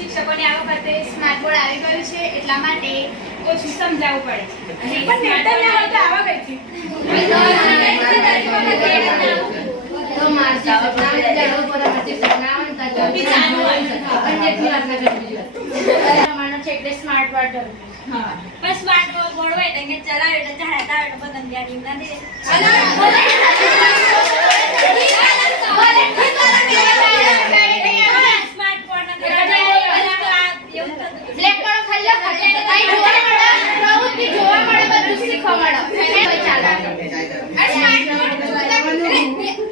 શિક્ષકોને આ વખતે સ્માર્ટ બોર્ડ આવી ગયું છે એટલા માટે ઓછું સમજાવવું પડે છે પણ નેટર ના હોય તો આવા ગઈ છે તો મારતા આપણે જાણો પર મારતી સનાવન તા બી ચાલુ હોય અન્યથી વાત ના કરવી તમારો છે એટલે સ્માર્ટ બોર્ડ હા પણ સ્માર્ટ બોર્ડ હોય એટલે ચલાવે એટલે ચડાતા આવે એટલે બદન ધ્યાન ના દે સ્માર્ટ બોર્ડ ના બ્લેક બોર્ડ ખલ્લો કઈ જોવા મળે પ્રવૃત્તિ જોવા મળે બધું શીખવા મળે ચાલે સ્માર્ટ બોર્ડ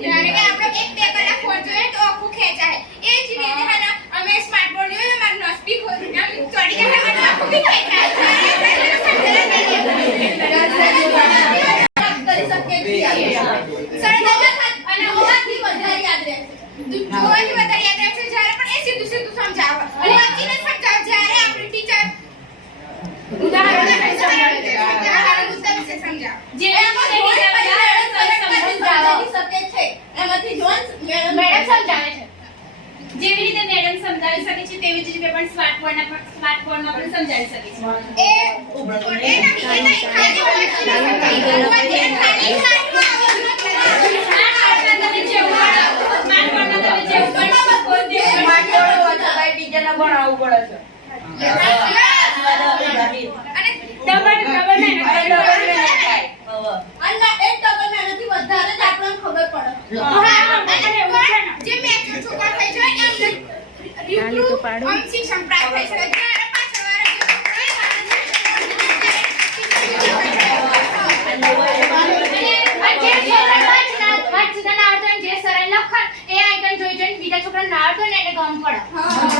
યાર કે આપણે 1-2 કલાક ફોન જોઈએ તો આખું ખેંચાય એ જ રીતે હે અમે સ્માર્ટ બોર્ડ જોયો મારું નસબી ચડી ગયા મને આખું ખેંચાય જેવી રીતે મેડમ સમજાવી શકે છે તેવી જ રીતે પણ સ્માર્ટ બોર્ડમાં પણ સમજાવી શકે શિક્ષણ પ્રાપ્ત થઈ શકે જે સરળ લખન એ આઈકન જોઈ જોઈને બીજા છોકરા ના આવડતો ને એટલે ગમ પડે